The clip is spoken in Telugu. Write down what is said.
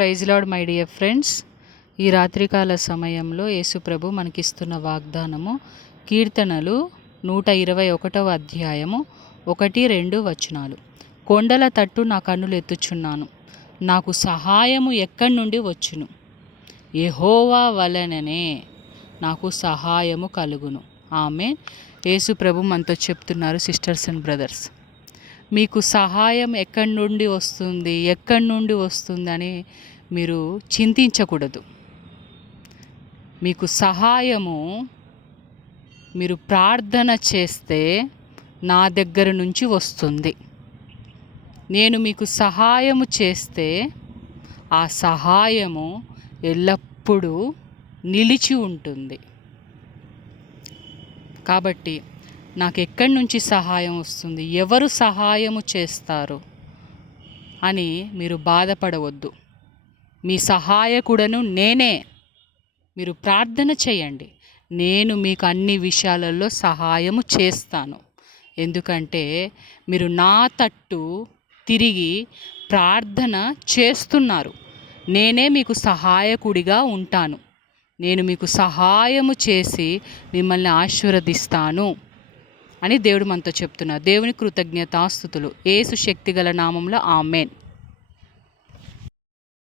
Praise Lord my dear friends. ఈ రాత్రికాల సమయంలో యేసుప్రభు మనకిస్తున్న వాగ్దానము కీర్తనలు 121వ అధ్యాయము 1-2 వచనాలు. కొండల తట్టు నా కన్నులు ఎత్తుచున్నాను, నాకు సహాయము ఎక్కడి నుండి వచ్చును? యెహోవా వలననే నాకు సహాయము కలుగును. ఆమేన్. యేసుప్రభు మనతో చెప్తున్నారు, సిస్టర్స్ అండ్ బ్రదర్స్, మీకు సహాయం ఎక్కడి నుండి వస్తుందని మీరు చింతించకూడదు. మీకు సహాయము మీరు ప్రార్థన చేస్తే నా దగ్గర నుంచి వస్తుంది. నేను మీకు సహాయము చేస్తే ఆ సహాయము ఎల్లప్పుడూ నిలిచి ఉంటుంది. కాబట్టి నాకు ఎక్కడి నుంచి సహాయం వస్తుంది, ఎవరు సహాయము చేస్తారు అని మీరు బాధపడవద్దు. మీ సహాయకుడను నేనే. మీరు ప్రార్థన చేయండి, నేను మీకు అన్ని విషయాలలో సహాయము చేస్తాను. ఎందుకంటే మీరు నా తట్టు తిరిగి ప్రార్థన చేస్తున్నారు. నేనే మీకు సహాయకుడిగా ఉంటాను. నేను మీకు సహాయము చేసి మిమ్మల్ని ఆశీర్వదిస్తాను అని దేవుడు మనతో చెప్తున్నారు. దేవుని కృతజ్ఞతాస్తుతులు. యేసు శక్తిగల నామంలో ఆమేన్.